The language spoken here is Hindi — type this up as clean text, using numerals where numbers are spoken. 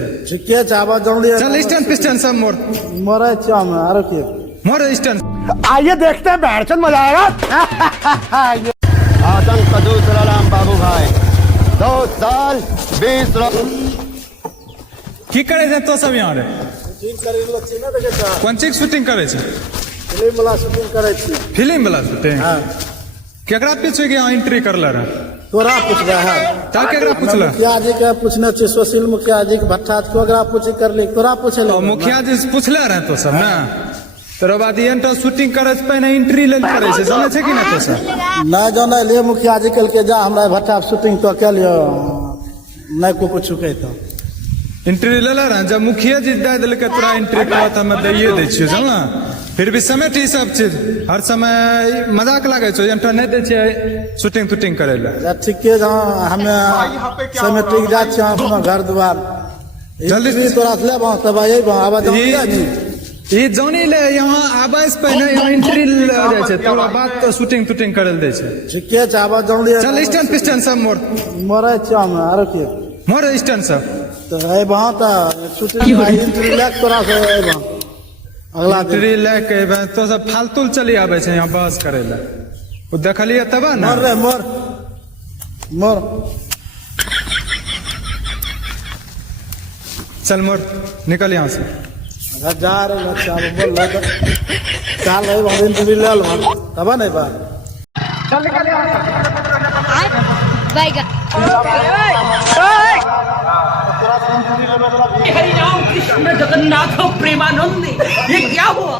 छै। ठीके छै, आबा जल्दी चल स्टैंड पिस्टन सब मोड़ मरे छियै हम आरो की मोड़ स्टैंड। आइए देखते हैं बैठचंद मजा आएगा। आदम कदू सलाम बाबू भाई 2 साल 20 की करे छै तो सब यहाँ रे? शूटिंग करै लए छी ना देखे छ कोन चीज शूटिंग करे छै? फिल्म वाला शूटिंग करै छी। फिल्म वाला शूटिंग? हां केकरा पूछे के यहाँ एंट्री करला रे? तोरा पूछबे है ता केकरा पूछला? मुखिया जी के पूछने छी, सुशील मुखिया जी के भट्टा को ओकरा पूछी करली, तोरा पूछे ले मुखिया जी से पूछले रहे तो सब ना। तोरा बाद ये तो शूटिंग करे से पहले एंट्री ले करे छै, समझ छै कि ना तो सब? ना जाने ले मुखिया जी कल के जा हमरा भट्टा शूटिंग तो के लियो नहीं को कुछ कहि तो एंट्री ले रहे जब मुखिया जी दे देलके तोरा एंट्री करवा त हम दैये दै छियै समझला। फिर भी समय ई सब चीज हर समय मजाक लागे छै, एंट्री नहीं दै छियै शूटिंग टूटिंग करे ले। ठीके जा हमे समय टिक जा छी अपना घर द्वार जल्दी जल्दी तोरा से लेबो तब आइबो आबा जल्दी आ जी ये जानी ले यहाँ आबे से पहले यहाँ एंट्री ले जाय छै, तोरा बाद तो शूटिंग टूटिंग करे ले दै छै। ठीके छै, आबा जल्दी चल स्टैंड पिस्टन सब मोड़ मरे छी हम आरो की मोड़ स्टैंड सब। तो आइबो त शूटिंग एंट्री ले तोरा से आइबो अगला दिन एंट्री लेके तो सब फालतू चली आबे छै यहाँ बस करे ले। वो देखलिए तब ना मर रे मर मर चल मोड़ निकल यहाँ से। हजार लक्षा बोल लगा काल है हम इंटरव्यू ले लो तब नहीं बा बाइगा हरि राम कृष्ण जगन्नाथ प्रेमानंद ये क्या हुआ?